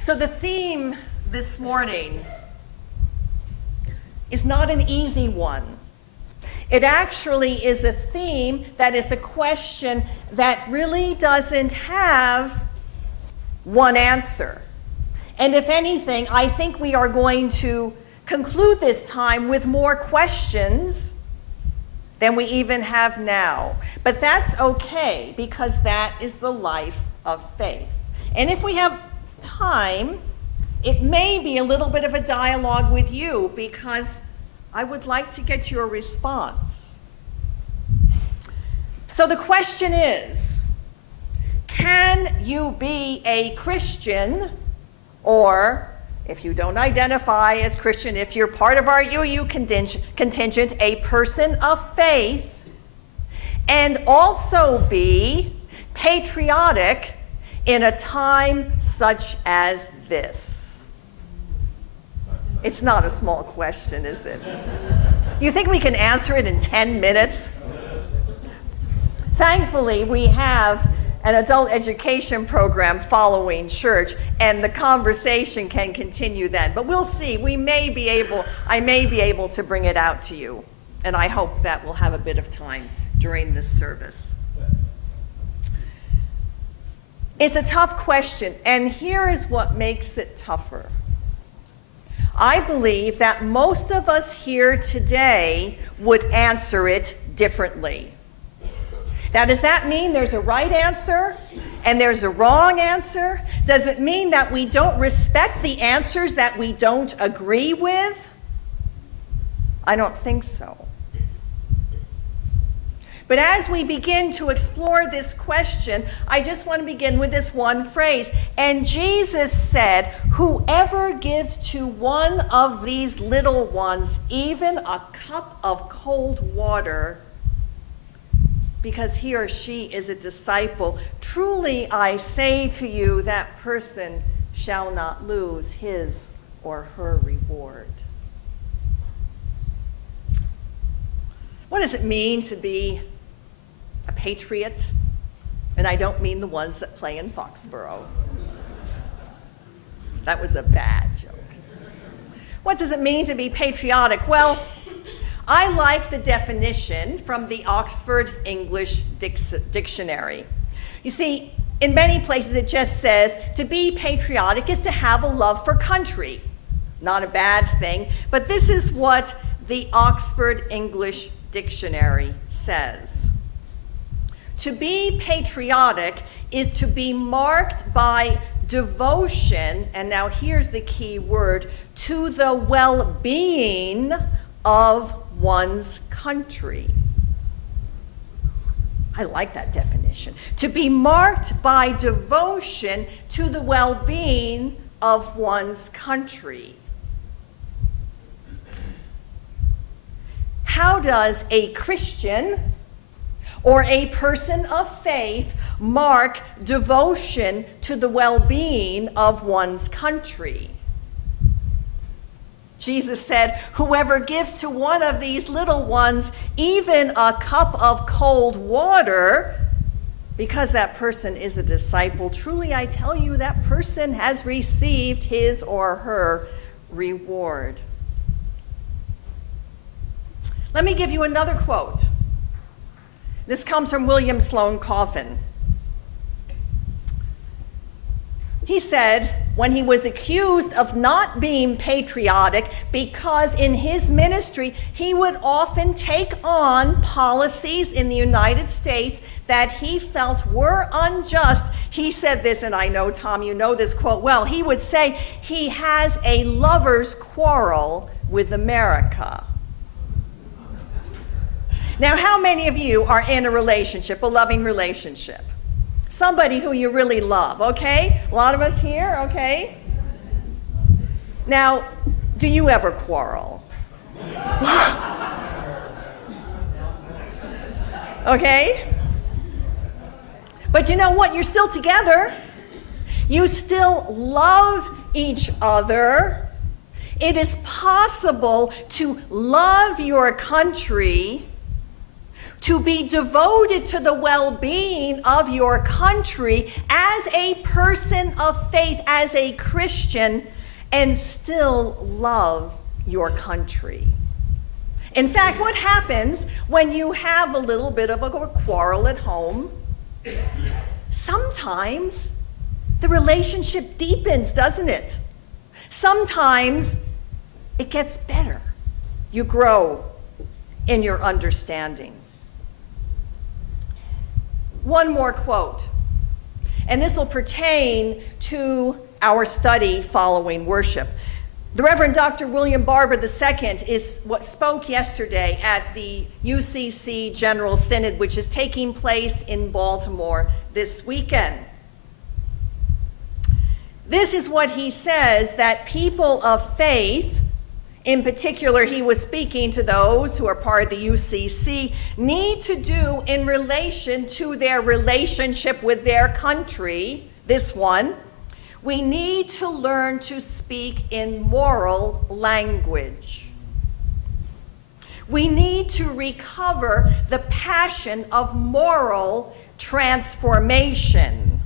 So the theme this morning is not an easy one. It actually is a theme that is a question that really doesn't have one answer. And if anything, I think we are going to conclude this time with more questions than we even have now. But that's okay, because that is the life of faith. And if we have time, it may be a little bit of a dialogue with you, because I would like to get your response. So the question is, can you be a Christian, or if you don't identify as Christian, if you're part of our UU contingent, a person of faith, and also be patriotic in a time such as this? It's not a small question, is it? You think we can answer it in 10 minutes? Thankfully, we have an adult education program following church, and the conversation can continue then. But we'll see. I may be able to bring it out to you, and I hope that we'll have a bit of time during this service. It's a tough question, and here is what makes it tougher. I believe that most of us here today would answer it differently. Now, does that mean there's a right answer and there's a wrong answer? Does it mean that we don't respect the answers that we don't agree with? I don't think so. But as we begin to explore this question, I just want to begin with this one phrase. And Jesus said, "Whoever gives to one of these little ones even a cup of cold water, because he or she is a disciple, truly I say to you, that person shall not lose his or her reward." What does it mean to be a patriot? And I don't mean the ones that play in Foxborough. That was a bad joke. What does it mean to be patriotic? Well, I like the definition from the Oxford English Dictionary. You see, in many places it just says to be patriotic is to have a love for country. Not a bad thing, but this is what the Oxford English Dictionary says. To be patriotic is to be marked by devotion, and now here's the key word, to the well-being of one's country. I like that definition. To be marked by devotion to the well-being of one's country. How does a Christian or a person of faith mark devotion to the well-being of one's country? Jesus said, "Whoever gives to one of these little ones even a cup of cold water, because that person is a disciple, truly I tell you, that person has received his or her reward." Let me give you another quote. This comes from William Sloane Coffin. He said, when he was accused of not being patriotic because in his ministry he would often take on policies in the United States that he felt were unjust, he said this, and I know, Tom, you know this quote well. He would say he has a lover's quarrel with America. Now, how many of you are in a relationship, a loving relationship? Somebody who you really love, okay? A lot of us here, okay? Now, do you ever quarrel? Okay? But you know what? You're still together. You still love each other. It is possible to love your country to be devoted to the well-being of your country as a person of faith, as a Christian, and still love your country. In fact, what happens when you have a little bit of a quarrel at home? Sometimes the relationship deepens, doesn't it? Sometimes it gets better. You grow in your understanding. One more quote, and this will pertain to our study following worship. The Reverend Dr. William Barber II is what spoke yesterday at the UCC General Synod, which is taking place in Baltimore this weekend. This is what he says, that people of faith, in particular, he was speaking to those who are part of the UCC, need to do in relation to their relationship with their country, this one, we need to learn to speak in moral language. We need to recover the passion of moral transformation.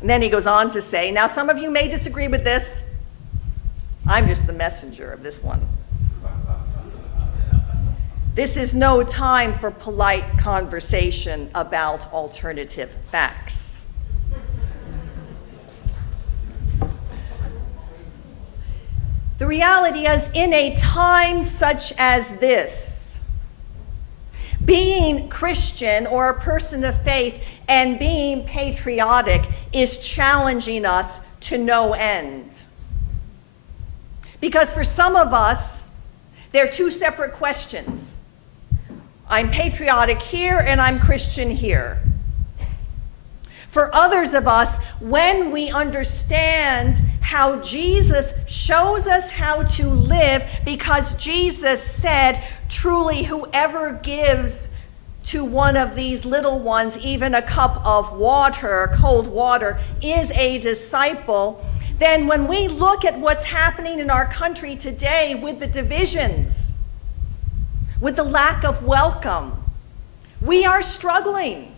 And then he goes on to say, now some of you may disagree with this. I'm just the messenger of this one. This is no time for polite conversation about alternative facts. The reality is, in a time such as this, being Christian or a person of faith and being patriotic is challenging us to no end. Because for some of us, they're two separate questions. I'm patriotic here and I'm Christian here. For others of us, when we understand how Jesus shows us how to live, because Jesus said, truly, whoever gives to one of these little ones even a cup of water, cold water, is a disciple, then when we look at what's happening in our country today with the divisions, with the lack of welcome, we are struggling.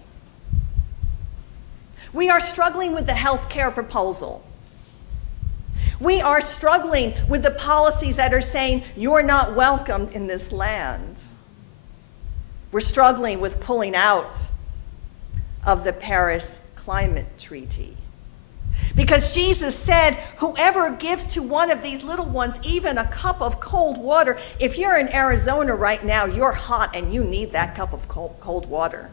We are struggling with the health care proposal. We are struggling with the policies that are saying you're not welcomed in this land. We're struggling with pulling out of the Paris Climate Treaty. Because Jesus said, whoever gives to one of these little ones even a cup of cold water, if you're in Arizona right now, you're hot and you need that cup of cold water.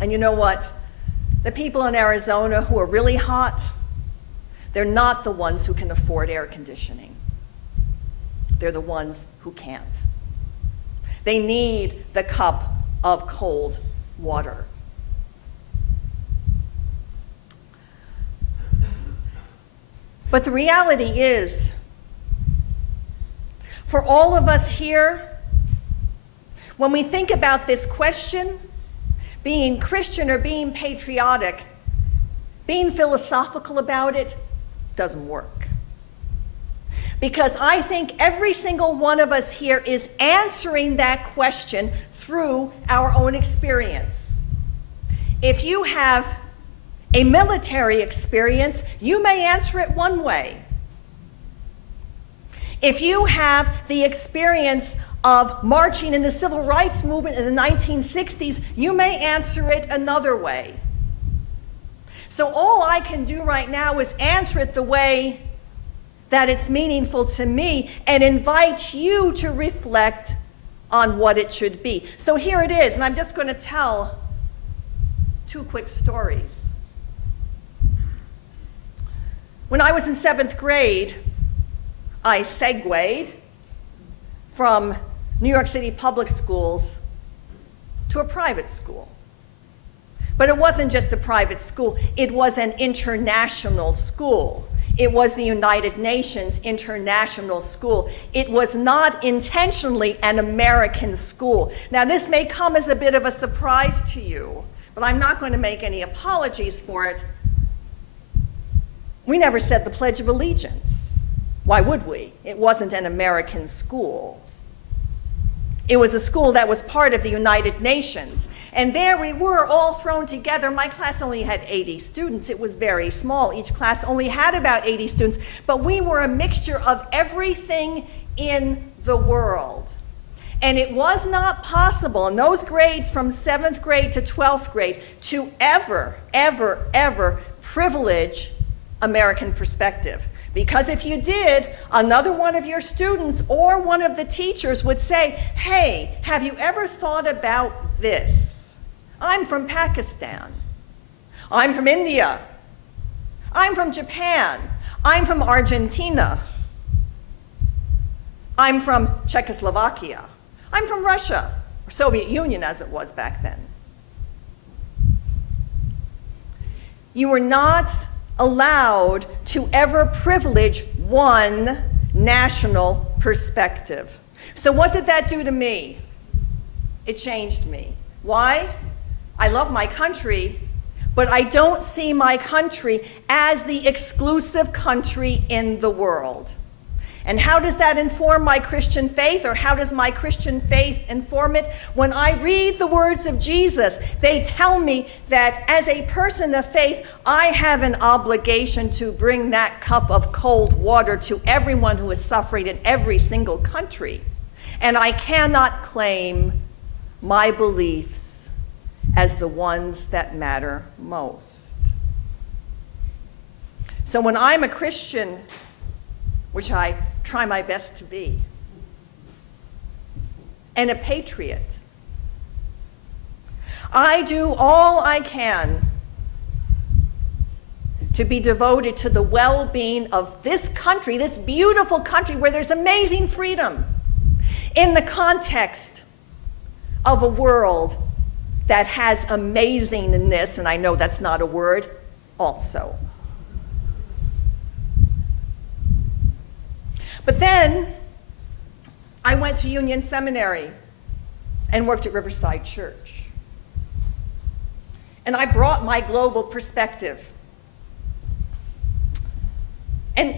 And you know what? The people in Arizona who are really hot, they're not the ones who can afford air conditioning. They're the ones who can't. They need the cup of cold water. But the reality is, for all of us here, when we think about this question, being Christian or being patriotic, being philosophical about it doesn't work. Because I think every single one of us here is answering that question through our own experience. If you have a military experience, you may answer it one way. If you have the experience of marching in the civil rights movement in the 1960s, you may answer it another way. So all I can do right now is answer it the way that it's meaningful to me and invite you to reflect on what it should be. So here it is, and I'm just going to tell two quick stories. When I was in 7th grade, I segued from New York City public schools to a private school. But it wasn't just a private school, it was an international school. It was the United Nations International School. It was not intentionally an American school. Now, this may come as a bit of a surprise to you, but I'm not going to make any apologies for it. We never said the Pledge of Allegiance. Why would we? It wasn't an American school. It was a school that was part of the United Nations. And there we were all thrown together. My class only had 80 students. It was very small. Each class only had about 80 students. But we were a mixture of everything in the world. And it was not possible in those grades from 7th grade to 12th grade to ever, ever, ever privilege American perspective. Because if you did, another one of your students or one of the teachers would say, hey, have you ever thought about this? I'm from Pakistan. I'm from India. I'm from Japan. I'm from Argentina. I'm from Czechoslovakia. I'm from Russia, or Soviet Union as it was back then. You were not allowed to ever privilege one national perspective. So what did that do to me? It changed me. Why? I love my country, but I don't see my country as the exclusive country in the world. And how does that inform my Christian faith, or how does my Christian faith inform it? When I read the words of Jesus, they tell me that as a person of faith, I have an obligation to bring that cup of cold water to everyone who is suffering in every single country. And I cannot claim my beliefs as the ones that matter most. So when I'm a Christian, which I try my best to be, and a patriot, I do all I can to be devoted to the well-being of this country, this beautiful country where there's amazing freedom, in the context of a world that has amazingness, and I know that's not a word, also. But then I went to Union Seminary and worked at Riverside Church. And I brought my global perspective. And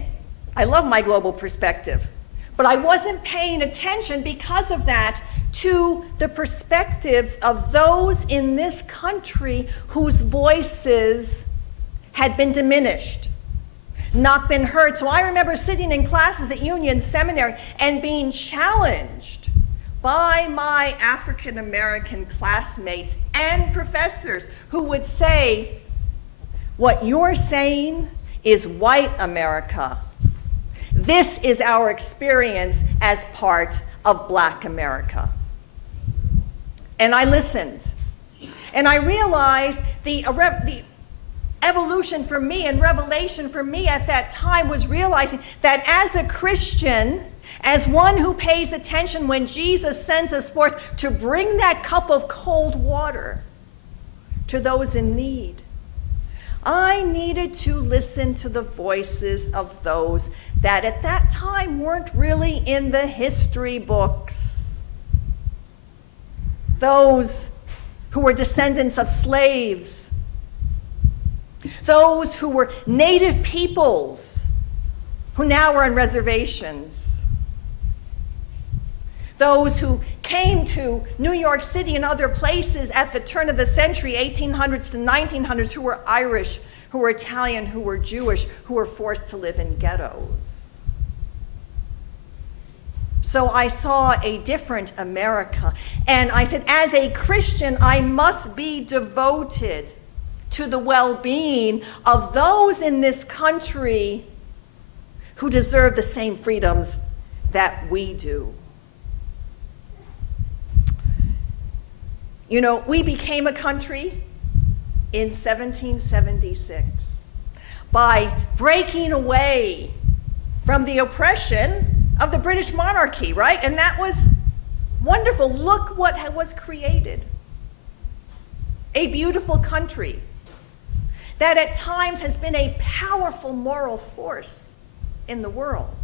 I love my global perspective, but I wasn't paying attention because of that to the perspectives of those in this country whose voices had been diminished, not been heard. So I remember sitting in classes at Union Seminary and being challenged by my African American classmates and professors who would say, what you're saying is white America. This is our experience as part of Black America. And I listened. And I realized the evolution for me and revelation for me at that time was realizing that as a Christian, as one who pays attention when Jesus sends us forth to bring that cup of cold water to those in need, I needed to listen to the voices of those that at that time weren't really in the history books. Those who were descendants of slaves, those who were native peoples who now are on reservations, those who came to New York City and other places at the turn of the century, 1800s to 1900s, who were Irish, who were Italian, who were Jewish, who were forced to live in ghettos. So I saw a different America, and I said, as a Christian, I must be devoted to the well-being of those in this country who deserve the same freedoms that we do. You know, we became a country in 1776 by breaking away from the oppression of the British monarchy, right? And that was wonderful. Look what was created. A beautiful country that at times has been a powerful moral force in the world.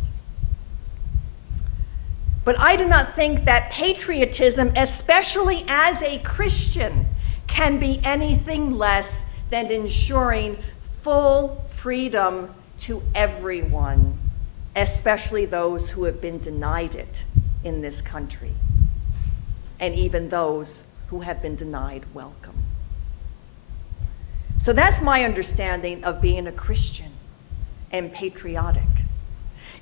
But I do not think that patriotism, especially as a Christian, can be anything less than ensuring full freedom to everyone, especially those who have been denied it in this country. and even those who have been denied welcome. So that's my understanding of being a Christian and patriotic.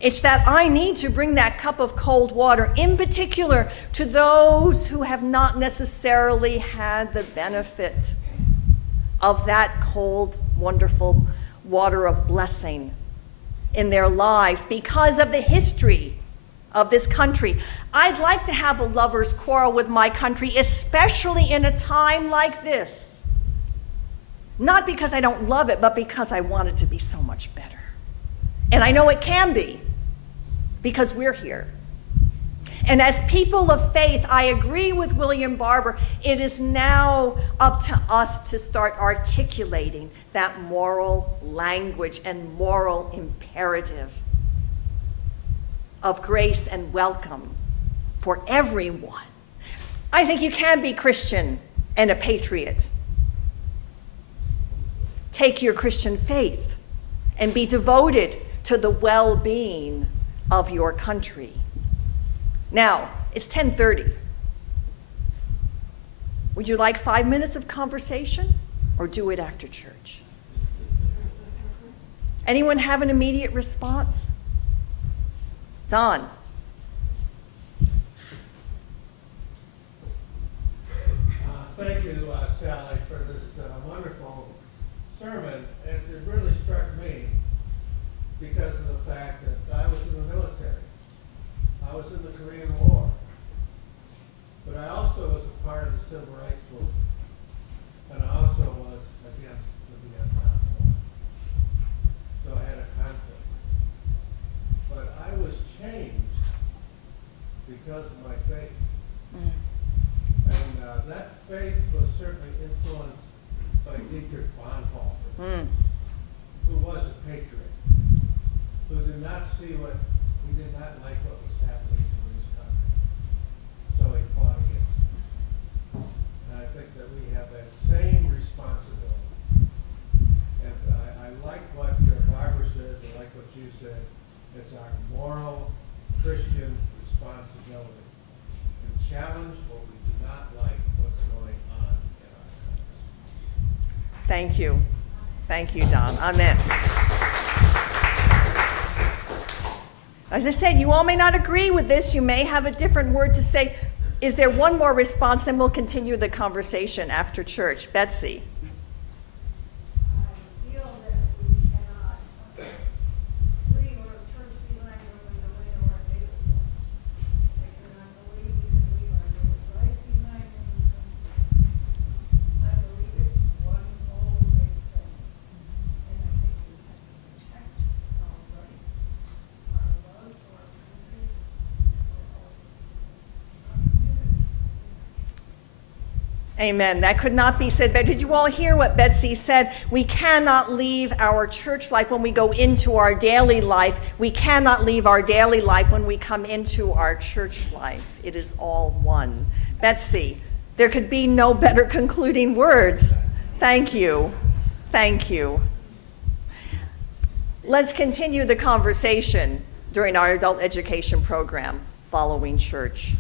It's that I need to bring that cup of cold water, in particular to those who have not necessarily had the benefit of that cold, wonderful water of blessing in their lives because of the history of this country. I'd like to have a lover's quarrel with my country, especially in a time like this. Not because I don't love it, but because I want it to be so much better. And I know it can be, because we're here. And as people of faith, I agree with William Barber, it is now up to us to start articulating that moral language and moral imperative of grace and welcome for everyone. I think you can be Christian and a patriot. Take your Christian faith and be devoted to the well-being of your country. Now, it's 10:30. Would you like 5 minutes of conversation or do it after church? Anyone have an immediate response? Don. Thank you, Sally, for this wonderful sermon. It really struck me because of the fact that I was in the military. I was in the Korean War. But I also was a part of the Civil Rights Movement. And I also was against the Vietnam War. So I had a conflict. But I was changed because of my faith. And that faith was certainly influenced by Dietrich Bonhoeffer, who was a patriot, who did not see he did not like what was happening to his country. So he fought against it. And I think that we have that same responsibility. And I like what Barbara says, I like what you said. It's our moral Christian responsibility to challenge what we do not like what's going on in our country. Thank you. Thank you, Don. Amen. As I said, you all may not agree with this. You may have a different word to say. Is there one more response? Then we'll continue the conversation after church. Betsy. I feel that we cannot leave our church behind when we go into our daily lives. I cannot believe we can leave our daily life behind and I believe it's one whole big thing. And I think we have to protect our rights, our love for our country, our community. Amen. That could not be said better. Did you all hear what Betsy said? We cannot leave our church life when we go into our daily life. We cannot leave our daily life when we come into our church life. It is all one. Betsy, there could be no better concluding words. Thank you. Thank you. Let's continue the conversation during our adult education program following church.